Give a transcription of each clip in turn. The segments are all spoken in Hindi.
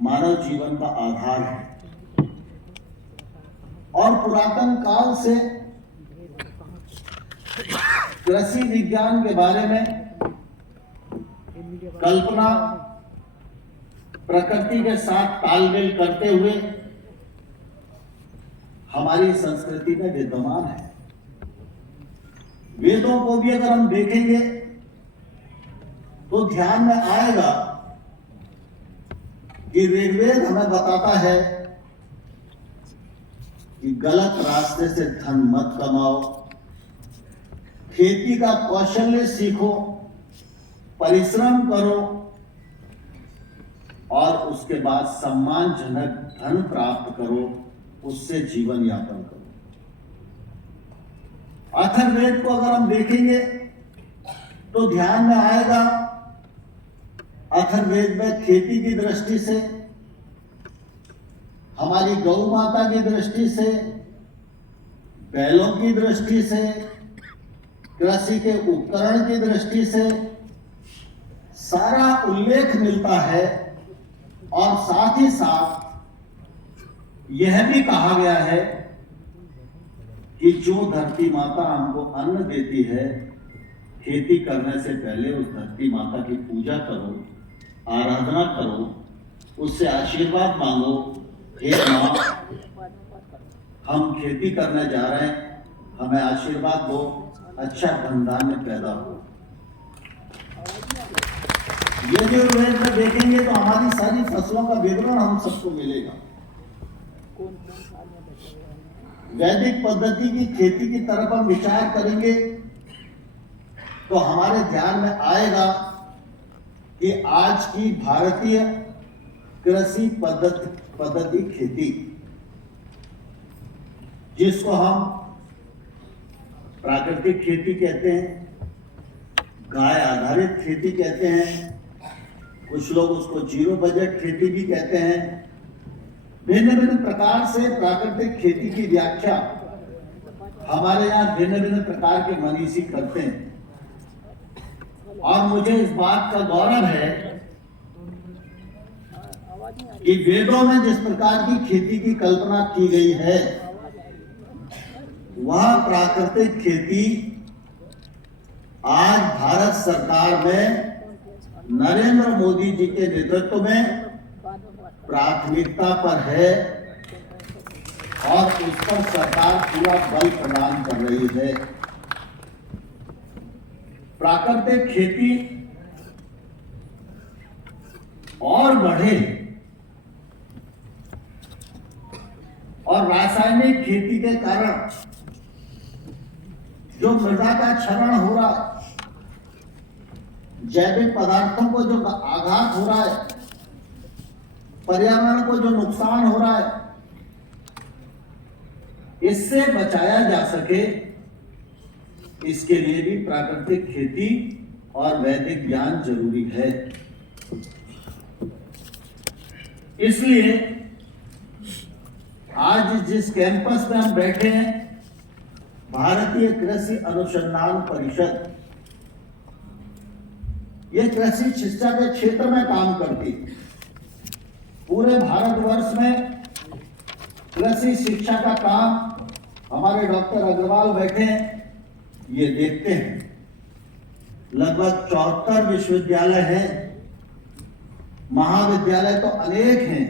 मानव जीवन का आधार है और पुरातन काल से कृषि विज्ञान के बारे में कल्पना प्रकृति के साथ तालमेल करते हुए हमारी संस्कृति में विद्यमान है। वेदों को भी अगर हम देखेंगे तो ध्यान में आएगा कि ऋग्वेद हमें बताता है कि गलत रास्ते से धन मत कमाओ, खेती का कौशल्य सीखो, परिश्रम करो और उसके बाद सम्मानजनक धन प्राप्त करो, उससे जीवन यापन करो। अथर्ववेद को अगर हम देखेंगे तो ध्यान में आएगा अथर्ववेद में खेती की दृष्टि से, हमारी गौ माता की दृष्टि से, बैलों की दृष्टि से, कृषि के उपकरण की दृष्टि से सारा उल्लेख मिलता है और साथ ही साथ यह भी कहा गया है कि जो धरती माता हमको अन्न देती है, खेती करने से पहले उस धरती माता की पूजा करो, आराधना करो, उससे आशीर्वाद मांगो। हे मां, हम खेती करने जा रहे हैं, हमें आशीर्वाद दो, अच्छा धन धान्य पैदा हो। ये जो वेद में देखेंगे तो हमारी सारी फसलों का विवरण हम सबको मिलेगा। वैदिक पद्धति की खेती की तरफ हम विचार करेंगे तो हमारे ध्यान में आएगा कि आज की भारतीय कृषि पद्धति खेती, जिसको हम प्राकृतिक खेती कहते हैं, गाय आधारित खेती कहते हैं, कुछ लोग उसको जीरो बजट खेती भी कहते हैं। भिन्न भिन्न प्रकार से प्राकृतिक खेती की व्याख्या हमारे यहाँ भिन्न भिन्न प्रकार के मनीषी करते हैं और मुझे इस बात का गौरव है कि वेदों में जिस प्रकार की खेती की कल्पना की गई है वह प्राकृतिक खेती आज भारत सरकार में नरेंद्र मोदी जी के नेतृत्व में प्राथमिकता पर है और उस पर सरकार पूरा बल प्रदान कर रही है। प्राकृतिक खेती और बढ़े और रासायनिक खेती के कारण जो मृदा का क्षरण हो रहा है, जैविक पदार्थों को जो आघात हो रहा है, पर्यावरण को जो नुकसान हो रहा है, इससे बचाया जा सके, इसके लिए भी प्राकृतिक खेती और वैदिक ज्ञान जरूरी है। इसलिए आज जिस कैंपस में हम बैठे हैं, भारतीय कृषि अनुसंधान परिषद, ये कृषि शिक्षा के क्षेत्र में काम करती है। पूरे भारतवर्ष में कृषि शिक्षा का काम हमारे डॉक्टर अग्रवाल बैठे हैं, ये देखते हैं। लगभग 74 विश्वविद्यालय हैं, महाविद्यालय तो अनेक हैं।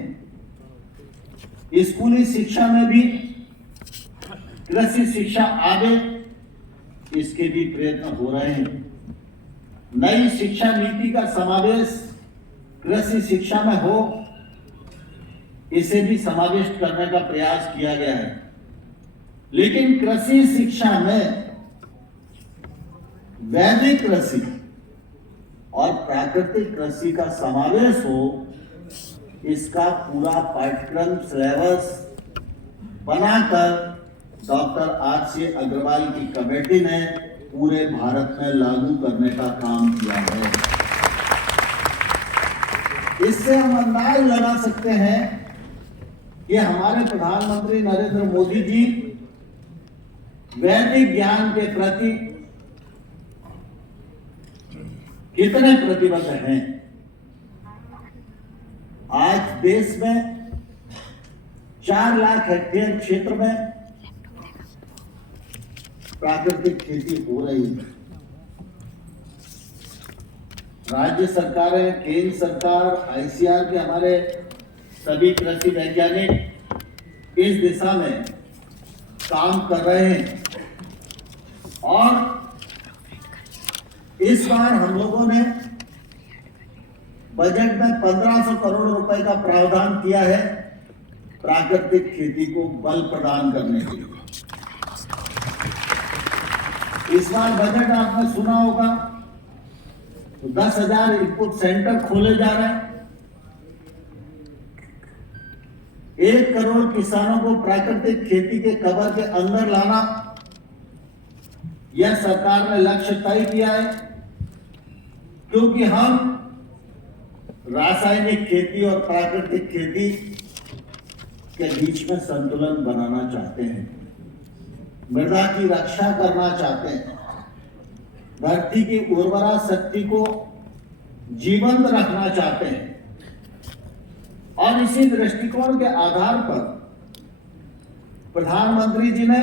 स्कूली शिक्षा में भी कृषि शिक्षा आगे, इसके भी प्रयत्न हो रहे हैं। नई शिक्षा नीति का समावेश कृषि शिक्षा में हो, इसे भी समाविष्ट करने का प्रयास किया गया है। लेकिन कृषि शिक्षा में वैदिक कृषि और प्राकृतिक कृषि का समावेश हो, इसका पूरा पाठ्यक्रम सिलेबस बनाकर डॉक्टर आर.सी. अग्रवाल की कमेटी ने पूरे भारत में लागू करने का काम किया है। इससे हम अंदाज लगा सकते हैं कि हमारे प्रधानमंत्री नरेंद्र मोदी जी वैदिक ज्ञान के प्रति कितने प्रतिबद्ध हैं। आज देश में 4 लाख हेक्टेयर क्षेत्र में प्राकृतिक खेती हो रही है। राज्य सरकारें, केंद्र सरकार, आईसीआर के हमारे सभी कृषि वैज्ञानिक इस दिशा में काम कर रहे हैं और इस बार हम लोगों ने बजट में 1500 करोड़ रुपए का प्रावधान किया है प्राकृतिक खेती को बल प्रदान करने के लिए। इस बार बजट आपने सुना होगा तो 10,000 इनपुट सेंटर खोले जा रहे हैं। 1 करोड़ किसानों को प्राकृतिक खेती के कवर के अंदर लाना, यह सरकार ने लक्ष्य तय किया है, क्योंकि हम रासायनिक खेती और प्राकृतिक खेती के बीच में संतुलन बनाना चाहते हैं, मृदा की रक्षा करना चाहते हैं, धरती की उर्वरा शक्ति को जीवंत रखना चाहते हैं। और इसी दृष्टिकोण के आधार पर प्रधानमंत्री जी ने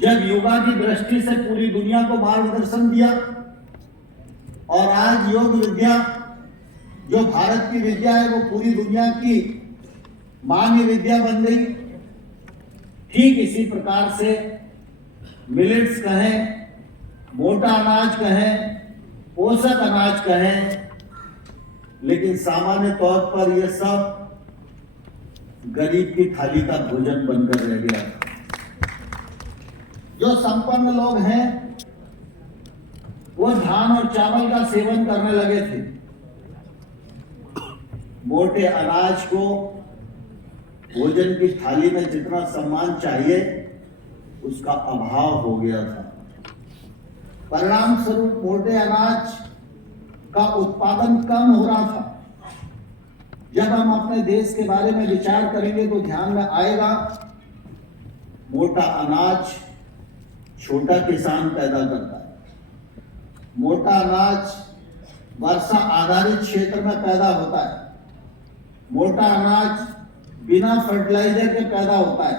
जब योगा की दृष्टि से पूरी दुनिया को मार्गदर्शन दिया और आज योग विद्या जो भारत की विद्या है वो पूरी दुनिया की मान्य विद्या बन गई, ठीक इसी प्रकार से मिलेट्स कहें, मोटा अनाज कहें, पोषक अनाज कहें, लेकिन सामान्य तौर पर यह सब गरीब की थाली का भोजन बनकर रह गया। जो संपन्न लोग हैं वो धान और चावल का सेवन करने लगे थे, मोटे अनाज को भोजन की थाली में जितना सम्मान चाहिए उसका अभाव हो गया था। परिणाम स्वरूप मोटे अनाज का उत्पादन कम हो रहा था। जब हम अपने देश के बारे में विचार करेंगे तो ध्यान में आएगा मोटा अनाज छोटा किसान पैदा करता है, मोटा अनाज वर्षा आधारित क्षेत्र में पैदा होता है, मोटा अनाज बिना फर्टिलाइजर के पैदा होता है,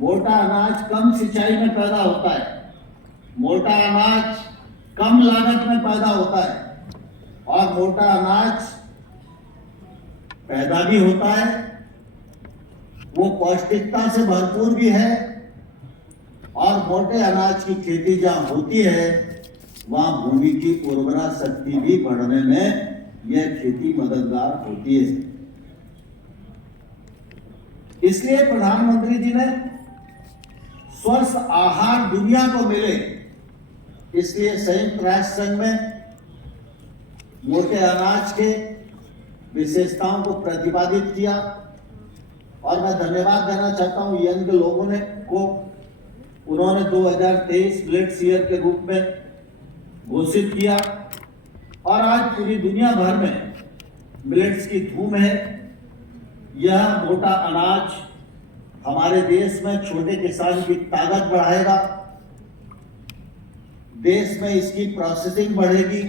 मोटा अनाज कम सिंचाई में पैदा होता है, मोटा अनाज कम लागत में पैदा होता है और मोटा अनाज पैदा भी होता है, वो पौष्टिकता से भरपूर भी है और मोटे अनाज की खेती जहां होती है वहां भूमि की उर्वरा शक्ति भी बढ़ने में यह खेती मददगार होती है। इसलिए प्रधानमंत्री जी ने स्वस्थ आहार दुनिया को मिले, इसलिए संयुक्त राष्ट्र संघ में मोटे अनाज के विशेषताओं को प्रतिपादित किया और मैं धन्यवाद देना चाहता हूं यूएन के लोगों ने को। उन्होंने 2023 मिलेट्स ईयर के रूप में घोषित किया और आज पूरी दुनिया भर में मिलेट्स की धूम है। यह मोटा अनाज हमारे देश में छोटे किसान की ताकत बढ़ाएगा, देश में इसकी प्रोसेसिंग बढ़ेगी,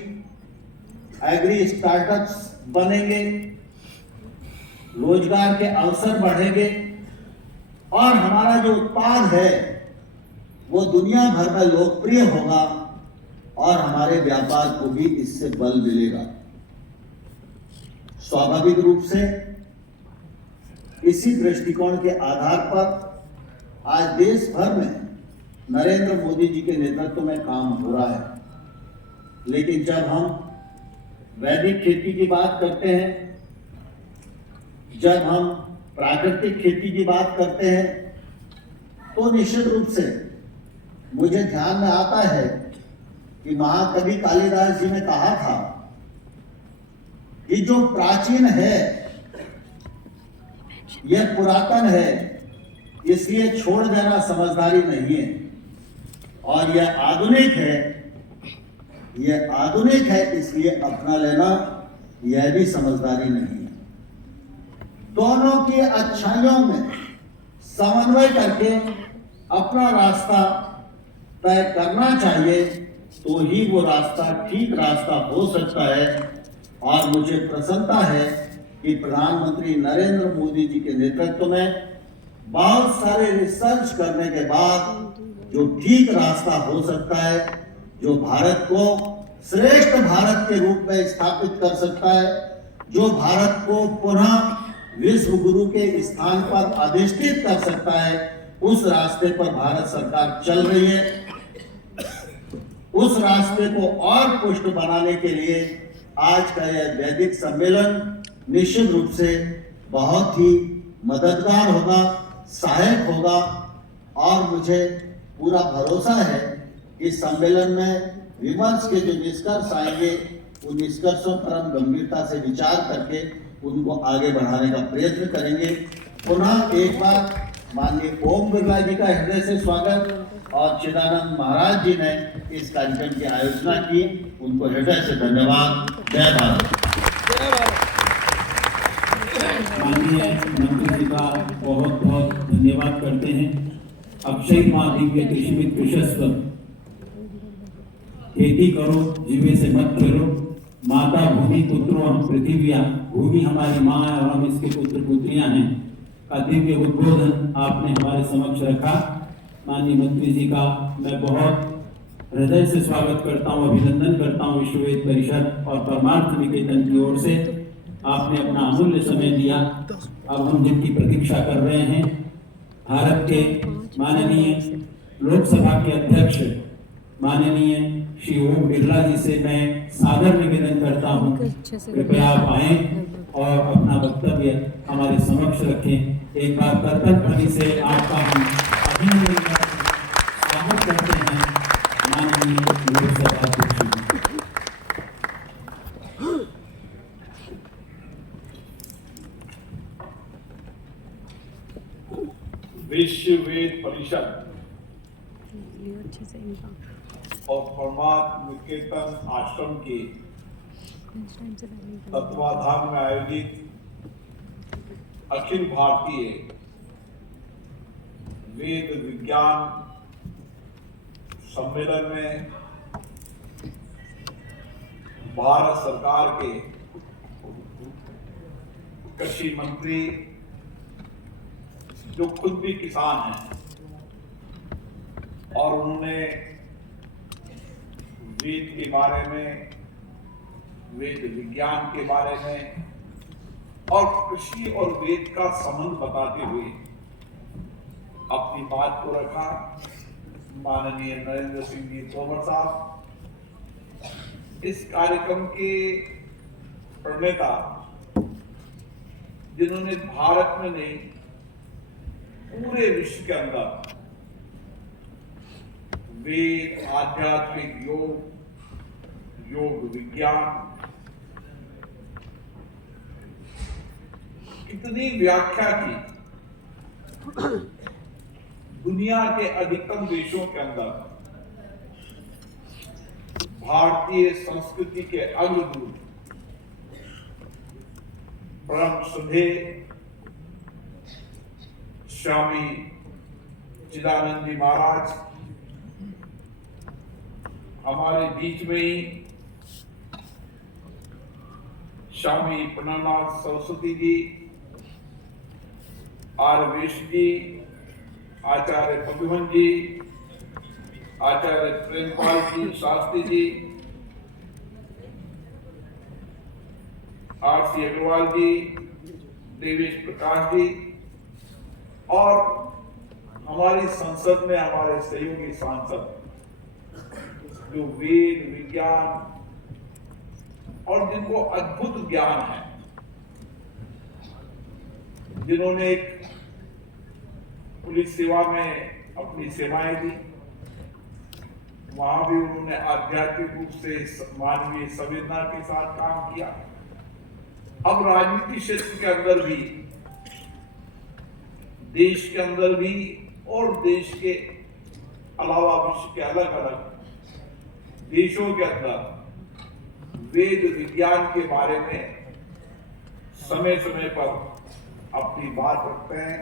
एग्री स्टार्टअप्स बनेंगे, रोजगार के अवसर बढ़ेंगे और हमारा जो उत्पाद है वो दुनिया भर में लोकप्रिय होगा और हमारे व्यापार को भी इससे बल मिलेगा। स्वाभाविक रूप से इसी दृष्टिकोण के आधार पर आज देश भर में नरेंद्र मोदी जी के नेतृत्व में काम हो रहा है। लेकिन जब हम वैदिक खेती की बात करते हैं, जब हम प्राकृतिक खेती की बात करते हैं, तो निश्चित रूप से मुझे ध्यान में आता है कि महाकवि कालिदास जी ने कहा था कि जो प्राचीन है यह पुरातन है, इसलिए छोड़ देना समझदारी नहीं है, और यह आधुनिक है इसलिए अपना लेना यह भी समझदारी नहीं है। दोनों की अच्छाइयों में समन्वय करके अपना रास्ता तय करना चाहिए, तो ही वो रास्ता ठीक रास्ता हो सकता है। और मुझे प्रसन्नता है कि प्रधानमंत्री नरेंद्र मोदी जी के नेतृत्व में बहुत सारे रिसर्च करने के बाद जो ठीक रास्ता हो सकता है, जो भारत को श्रेष्ठ भारत के रूप में स्थापित कर सकता है, जो भारत को पुनः विश्व गुरु के स्थान पर अधिष्ठित कर सकता है, उस रास्ते पर भारत सरकार चल रही है। उस रास्ते को और पुष्ट बनाने के लिए आज का यह वैदिक सम्मेलन निश्चित रूप से बहुत ही मददगार होगा, सहायक होगा और मुझे पूरा भरोसा है कि सम्मेलन में विमर्श के जो निष्कर्ष आएंगे उन निष्कर्षों पर हम गंभीरता से विचार करके उनको आगे बढ़ाने का प्रयत्न करेंगे। पुनः एक बार माननीय ओम बिरला जी का हृदय से स्वागत और चिदानंद महाराज जी ने इस कार्यक्रम की आयोजना की, उनको हृदय से धन्यवाद। जय भारत। माननीय मंत्री जी का बहुत बहुत धन्यवाद करते हैं। अक्षय माँ दिव्य कृषि मित्र प्रशस्त, खेती करो जीवे से मत करो, माता भूमि पुत्रों हम पृथ्विया, भूमि हमारी माँ है और हम इसके पुत्र पुत्रियां हैं का दिव्य उद्बोधन आपने हमारे समक्ष रखा। माननीय मंत्री जी का मैं बहुत हृदय से स्वागत करता हूँ, अभिनंदन करता हूँ। विश्व वेद परिषद और परमार्थ निकेतन की ओर से आपने अपना अमूल्य समय दिया। अब हम जिनकी प्रतीक्षा कर रहे हैं, भारत के माननीय लोकसभा के अध्यक्ष माननीय श्री ओम बिरला जी से मैं सादर निवेदन करता हूं, कृपया आप आए और अपना वक्तव्य हमारे समक्ष रखें। एक बार कर्तव्य से आपका हम अभिनंदन स्वागत करते हैं माननीय लोकसभा अध्यक्ष। विश्व वेद परिषद और परमार्थ निकेतन आश्रम के तत्वाधान में आयोजित अखिल भारतीय वेद विज्ञान सम्मेलन में भारत सरकार के कृषि मंत्री, जो खुद भी किसान हैं और उन्होंने वेद के बारे में, वेद विज्ञान के बारे में और कृषि और वेद का संबंध बताते हुए अपनी बात को रखा। माननीय नरेंद्र सिंह जी तोमर साहब इस कार्यक्रम के प्रणेता, जिन्होंने भारत में नहीं पूरे विश्व के अंदर वेद, आध्यात्मिक योग, योग विज्ञान कितनी व्याख्या की। दुनिया के अधिकतम देशों के अंदर भारतीय संस्कृति के अग्रदूत परम श्रद्धेय स्वामी चिदानंद जी महाराज हमारे बीच में ही, स्वामी प्रणवनाथ सरस्वती जी, आरवेश जी, आचार्य पद्मन जी, आचार्य प्रेमपाल जी शास्त्री जी, आरसी अग्रवाल जी, देवेश प्रकाश जी और हमारी संसद में हमारे सहयोगी सांसद जो वेद विज्ञान और जिनको अद्भुत ज्ञान है, जिन्होंने एक पुलिस सेवा में अपनी सेवाएं दी, वहां भी उन्होंने आध्यात्मिक रूप से मानवीय संवेदना के साथ काम किया। अब राजनीति क्षेत्र के अंदर भी, देश के अंदर भी और देश के अलावा विश्व के अलग अलग देशों के अंदर वेद विज्ञान के बारे में समय समय पर अपनी बात रखते हैं।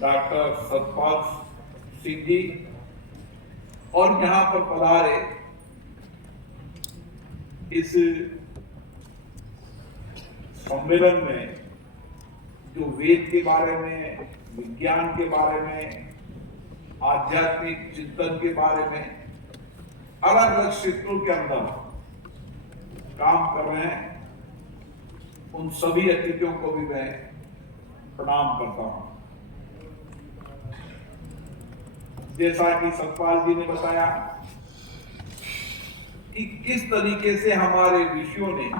डॉक्टर सतपाल सिंह जी और यहाँ पर पधारे इस सम्मेलन में जो वेद के बारे में, विज्ञान के बारे में, आध्यात्मिक चिंतन के बारे में अलग अलग क्षेत्रों के अंदर काम कर रहे हैं, उन सभी अतिथियों को भी मैं प्रणाम करता हूं। जैसा कि सतपाल जी ने बताया कि किस तरीके से हमारे ऋषियों ने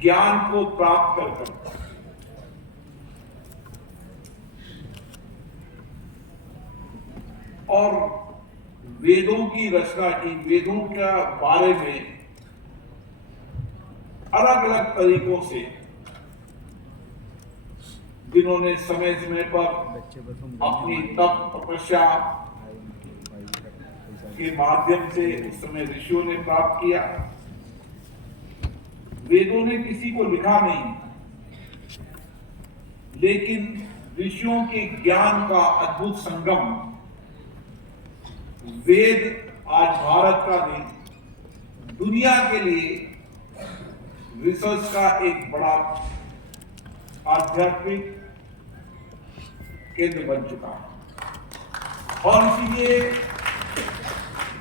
ज्ञान को प्राप्त कर और वेदों की रचना की, वेदों के बारे में अलग अलग तरीकों से जिन्होंने समय समय पर अपनी तप तपस्या के माध्यम से उस समय ऋषियों ने प्राप्त किया। वेदों ने किसी को लिखा नहीं, लेकिन ऋषियों के ज्ञान का अद्भुत संगम वेद आज भारत का नहीं, दुनिया के लिए रिसर्च का एक बड़ा आध्यात्मिक केंद्र बन चुका है। और इसीलिए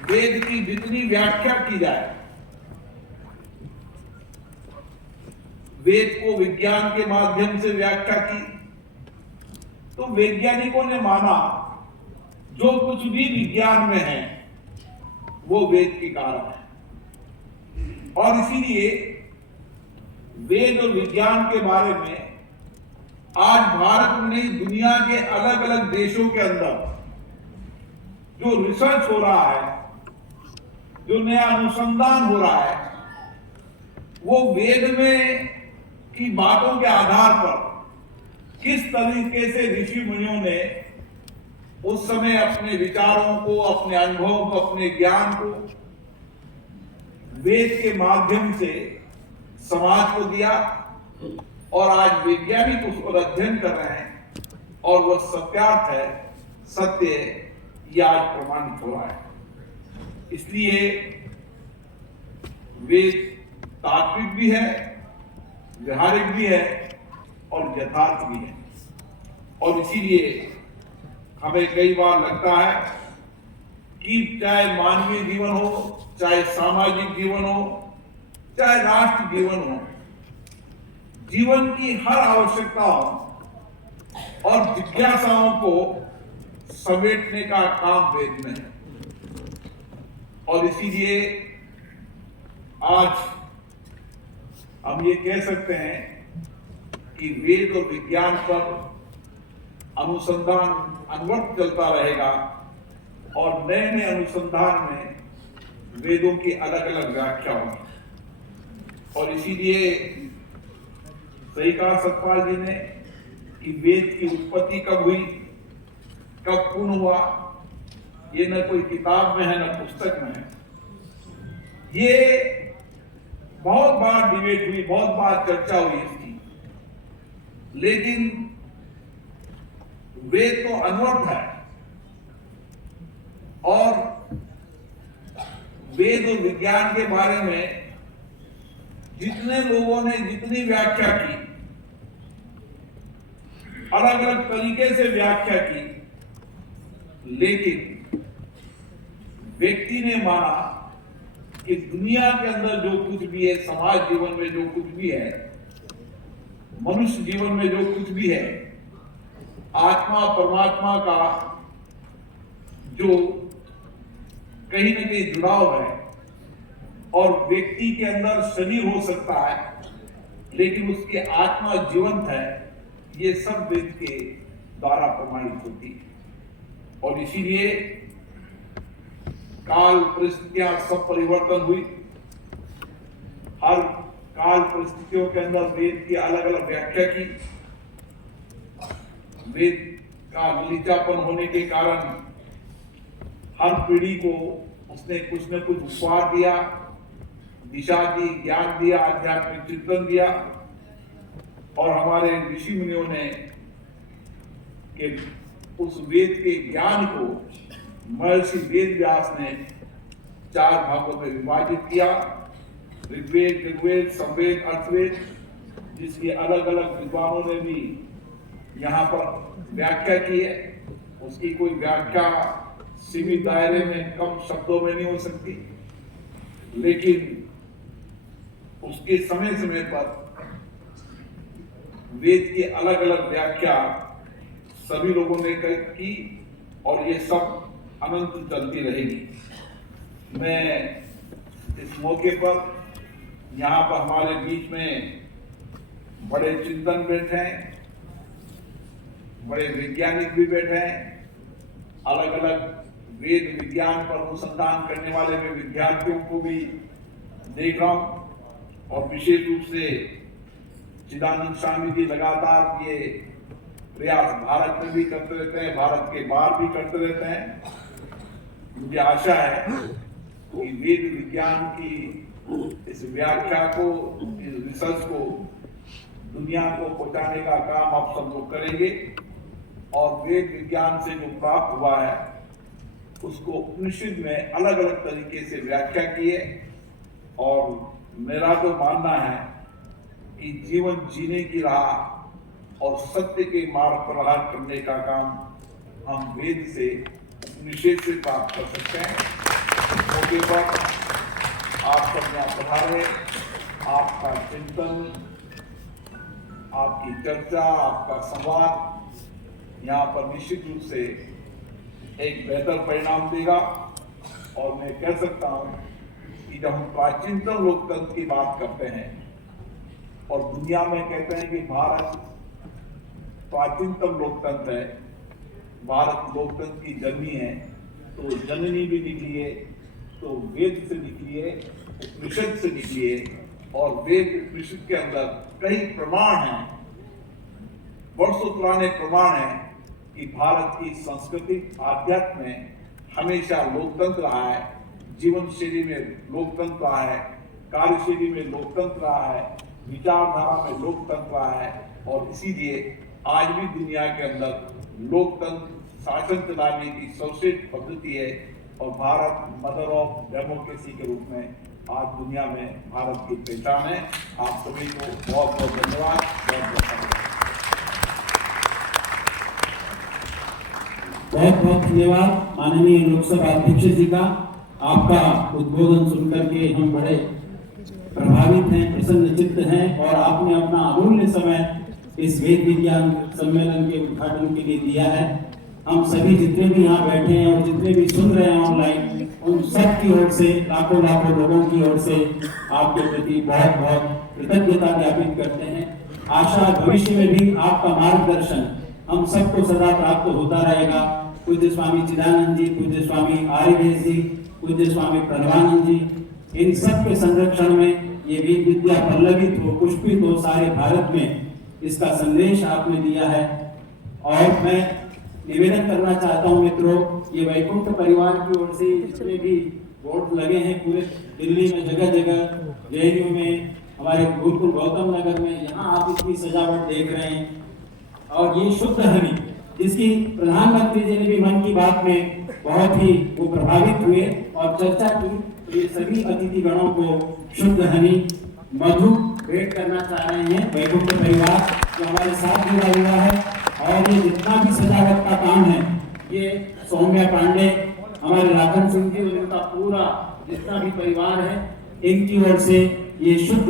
वेद की जितनी व्याख्या की जाए, वेद को विज्ञान के माध्यम से व्याख्या की, तो वैज्ञानिकों ने माना जो कुछ भी विज्ञान में है वो वेद के कारण है। और इसीलिए वेद और विज्ञान के बारे में आज भारत में नहीं, दुनिया के अलग अलग देशों के अंदर जो रिसर्च हो रहा है, जो नया अनुसंधान हो रहा है, वो वेद में की बातों के आधार पर किस तरीके से ऋषि मुनियों ने उस समय अपने विचारों को, अपने अनुभवों को, अपने ज्ञान को वेद के माध्यम से समाज को दिया। और आज वैज्ञानिक उस पर अध्ययन कर रहे हैं और वह सत्यार्थ है, सत्य यह आज प्रमाणित हो रहा है। इसलिए वेद तात्विक भी है, व्यवहारिक भी है और यथार्थ भी है। और इसीलिए हमें कई बार लगता है कि चाहे मानवीय जीवन हो, चाहे सामाजिक जीवन हो, चाहे राष्ट्र जीवन हो, जीवन की हर आवश्यकताओं और जिज्ञासाओं को समेटने का काम वेद में है। और इसीलिए आज हम ये कह सकते हैं कि वेद और विज्ञान पर अनुसंधान अनवरत चलता रहेगा और नए नए अनुसंधान में वेदों की अलग अलग व्याख्या होगी। और इसीलिए सही कहा सतपाल जी ने कि वेद की उत्पत्ति कब हुई, कब पूर्ण हुआ, ये न कोई किताब में है न पुस्तक में है। ये बहुत बार डिबेट हुई, बहुत बार चर्चा हुई इसकी, लेकिन वेद तो अनवरत है और वेद और विज्ञान के बारे में जितने लोगों ने जितनी व्याख्या की, अलग अलग तरीके से व्याख्या की, लेकिन व्यक्ति ने माना कि दुनिया के अंदर जो कुछ भी है, समाज जीवन में जो कुछ भी है, मनुष्य जीवन में जो कुछ भी है, आत्मा परमात्मा का जो कहीं न कहीं जुड़ाव है और व्यक्ति के अंदर शरीर हो सकता है लेकिन उसके आत्मा जीवंत है, ये सब वेद के द्वारा प्रमाणित होती है। और इसीलिए काल परिस्थितियां सब परिवर्तन हुई, हर काल परिस्थितियों के अंदर वेद की अलग अलग व्याख्या की। वेद का लीचापन होने के कारण हर पीढ़ी को उसने कुछ न कुछ उपहार दिया, दिशा दी, ज्ञान दिया, आध्यात्मिक चिंतन दिया। और हमारे ऋषि मुनियों ने कि उस वेद के ज्ञान को महर्षि वेद व्यास ने 4 भागों में विभाजित किया। ऋग्वेद ऋग्वेद, ऋग्वेद, समवेद, अर्थवेद, जिसकी अलग अलग विद्वानों ने भी यहाँ पर व्याख्या की है। उसकी कोई व्याख्या सीमित दायरे में कम शब्दों में नहीं हो सकती, लेकिन उसके समय समय पर वेद की अलग अलग व्याख्या सभी लोगों ने की और ये सब अनंत चलती रहेगी। मैं इस मौके पर यहाँ पर हमारे बीच में बड़े चिंतन बैठे हैं, बड़े वैज्ञानिक भी बैठे हैं, अलग अलग वेद विज्ञान पर अनुसंधान करने वाले मैं विद्यार्थियों को भी देख रहा हूं और विशेष रूप से चिदानंद स्वामी जी लगातार ये प्रयास भारत में भी करते रहते हैं, भारत के बाहर भी करते रहते हैं। मुझे आशा है कि वेद विज्ञान की इस व्याख्या को, इस रिसर्च को दुनिया को पहुंचाने का काम आप सब लोग करेंगे और वेद विज्ञान से जो प्राप्त हुआ है उसको उपनिषद में अलग अलग तरीके से व्याख्या की है। और मेरा तो मानना है कि जीवन जीने की राह और सत्य के मार्ग पर आहार करने का काम हम वेद से, उपनिषद से प्राप्त कर सकते हैं। मौके पर आप सब यहाँ पधारे, आपका चिंतन, आपकी चर्चा, आपका संवाद यहाँ पर निश्चित रूप से एक बेहतर परिणाम देगा। और मैं कह सकता हूँ कि जब हम प्राचीनतम लोकतंत्र की बात करते हैं और दुनिया में कहते हैं कि भारत प्राचीनतम लोकतंत्र है, भारत लोकतंत्र की जननी है, तो जननी भी निकली है तो वेद से निकली है, उपनिषद से निकली है। और वेद उपनिषद के अंदर कई प्रमाण हैं, वर्षों पुराने प्रमाण हैं कि भारत की संस्कृति आध्यात्म में हमेशा लोकतंत्र रहा है, जीवन शैली में लोकतंत्र रहा है, कार्यशैली में लोकतंत्र रहा है, विचारधारा में लोकतंत्र रहा है। और इसीलिए आज भी दुनिया के अंदर लोकतंत्र शासन चलाने की सर्वश्रेष्ठ पद्धति है और भारत मदर ऑफ डेमोक्रेसी के रूप में आज दुनिया में भारत की पहचान है। आप सभी को बहुत बहुत धन्यवाद, बहुत बहुत धन्यवाद माननीय लोकसभा अध्यक्ष जी का। आपका उद्बोधन सुनकर के हम बड़े प्रभावित हैं, प्रसन्न चित्त हैं और आपने अपना अमूल्य समय इस वेद विज्ञान सम्मेलन के उद्घाटन के लिए दिया है। हम सभी जितने भी यहाँ बैठे हैं और जितने भी सुन रहे हैं ऑनलाइन, उन सब की ओर से, लाखों लाखों लोगों की ओर से आपके प्रति बहुत बहुत कृतज्ञता ज्ञापित करते हैं। आशा भविष्य में भी आपका मार्गदर्शन हम सबको सदा प्राप्त होता रहेगा। पूज्य स्वामी चिदानंद जी, पूज्य स्वामी आर्यवेश जी, पूज्य स्वामी प्रणवानंद जी, इन सब के संरक्षण में ये वेद विद्या पल्लवित हो, पुष्पित हो सारे भारत में, इसका संदेश आपने दिया है। और मैं निवेदन करना चाहता हूँ मित्रों, ये वैकुंठ परिवार की ओर से जितने भी बोर्ड लगे हैं पूरे दिल्ली में, जगह जगह, जेएनयू में, हमारे गुरुकुल गौतम नगर में, यहाँ आप इसकी सजावट देख रहे हैं। और ये शुद्ध हनी, जिसकी प्रधानमंत्री जी ने भी मन की बात में बहुत ही वो प्रभावित हुए और चर्चा की, ये सभी अतिथि गणों को शुद्ध हनी मधु भेंट करना चाह रहे हैं वैकुंठ परिवार जो हमारे साथ जुड़ा हुआ है। और ये जितना भी सजावट का काम है, ये सौम्या पांडे, हमारे राधन सिंह जी, उनका पूरा जितना भी परिवार है, इनकी ओर से ये शुद्ध